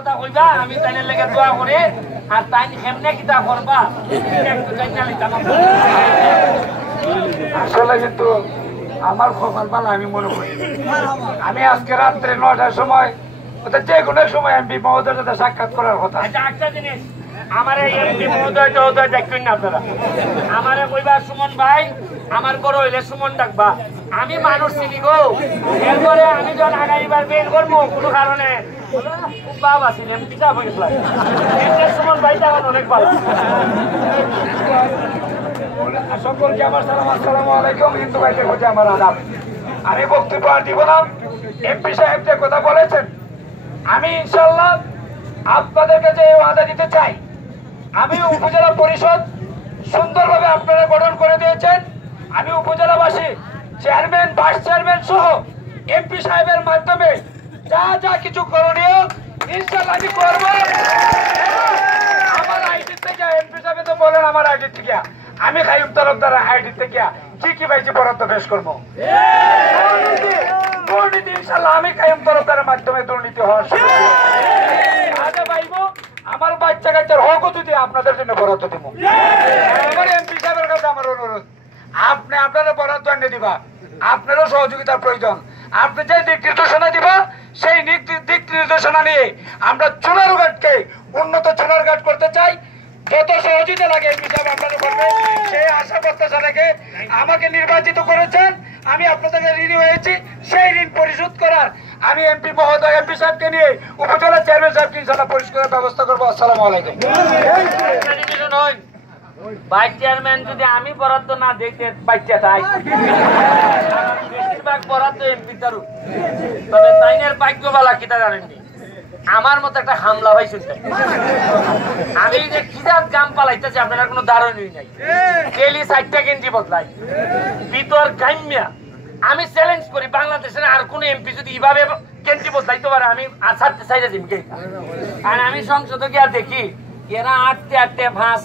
কথা কইবা আমি তাইনের লেগে দোয়া করে আর তাই এমনি কিতা করবা একটু জানা লিতাম আসলে কিন্তু আমার খবর ভালো আমি মনে করি আমি আজকে রাত্রে 9টার সময় যে কোনো সময় এমপি মহোদয়ের সাথে সাক্ষাৎ করার কথা। আচ্ছা একটা জিনিস আমারে এমপি মহোদয় টহোদয় দেখবেন না আপনারা আমারে কইবা সুমন ভাই আমার বড় হইলে সুমন ডাকবা আমি মানুষ চিনি গো এরপরে আমি যখন আগামীবার বের করবো কোনো কারণে খুব বাবা ছিলেন পিছা হয়ে গেছিলাম সুমন ভাই তখন অনেক ভালো সকলকে আমার সালাম আসসালামু আলাইকুম হিন্দু ভাইদের প্রতি আমার আদাব। আমি বক্তব্য আর দিব না। এমপি সাহেব যে কথা বলেছেন আমি ইনশাল্লাহ আপনাদেরকে যে ওয়াদা দিতে চাই আমি উপজেলা পরিষদ সুন্দরভাবে আপনারা গঠন করে দিয়েছেন। আমি উপজেলাবাসী চেয়ারম্যান ভাইস চেয়ারম্যান সহ এমপি সাহেবের মাধ্যমে যা যা কিছু করণীয় ইনশাল্লাহ আমি করব। আমার আইডি থেকে এমপি সাহেব তো বলেন আমার আইডি থেকে আমি কাইয়ুম তরফদার আইডি থেকে কি পাইছি বরাদ্দ পেশ করবো। দুর্নীতি ইনশাল্লাহ আমি কাইয়ুম তরফদারের মাধ্যমে দুর্নীতি হওয়ার আগে পাইব। আমার বাচ্চা কাচ্চার হক যদি আপনাদের জন্য বরাদ্দ দিব। আমার এমপি সাহেবের কাছে আমার অনুরোধ আপনি আপনারা বরাদ্দ এনে দিবা। আপনারও সহযোগিতার প্রয়োজন। আপনি যে দিক নির্দেশনা দিবা সেই দিক নির্দেশনা নিয়ে আমরা চুনারঘাটকে উন্নত চুনারঘাট করতে চাই। যত সহযোগিতা লাগে এমপি সাহেব আপনারা করবেন সেই আশা প্রত্যাশা রেখে আমাকে নির্বাচিত করেছেন। আমি আপনাদের ঋণী হয়েছি সেই ঋণ পরিশোধ করার আমি এমপি মহোদয় এমপি সাহেবকে নিয়ে উপজেলা চেয়ারম্যান সাহেবকে ইনশাআল্লাহ পরিষ্কারের ব্যবস্থা করবো। আসসালামু আলাইকুম। ভাইস চেয়ারম্যান যদি আমি বরাদ্দ না দেখতে বাচ্চা তাই বেশিরভাগ বরাদ্দ এমপি তারু তবে তাইনের ভাগ্যবালা কিতা জানেননি আমার মতো একটা হামলা হয় শুনতে আমি যে খিদার গাম পালাইতেছি আপনার কোনো দারণই নাই ডেলি 4টা গেঞ্জি বদলাই ভিতর গাইমিয়া আমি চ্যালেঞ্জ করি বাংলাদেশের আর কোন এমপি যদি এইভাবে গেঞ্জি বদলাইতে পারে আমি ছাড়তে চাইতে দিন আর আমি সংসদে গিয়ে দেখি এরা 8 ভাঁজ